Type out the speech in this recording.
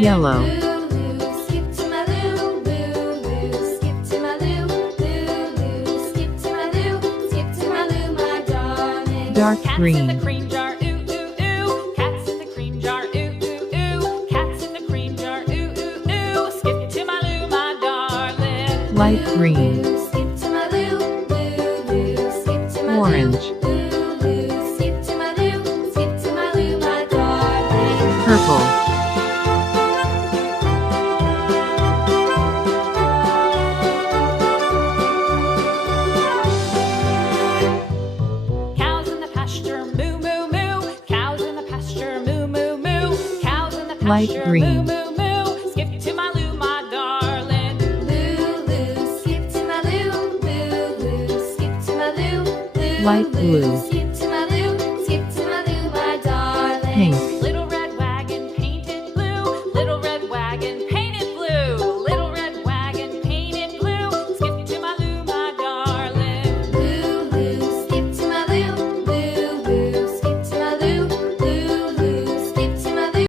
Yellow. Loo, skip to my loo, loo, skip to my loo, loo, skip to my loo, skip to my loo, my darling. Dark Cats in green. the cream jar, ooh, ooh, ooh. Cats in the cream jar, ooh, ooh, ooh. Cats in the cream jar, ooh, ooh, ooh. Skip to my loo, my darling. Light green. Skip to my loo, loo, skip to my Orange. loo, skip to my loo, skip to my loo, my darling. Purple. Cows in the pasture, moo, moo, moo. Cows in the pasture, moo, moo, moo. Cows in the pasture, Light green. moo, moo, moo. Skip to my loo, my darling. Loo, skip to my loo, skip to my loo, Light blue. skip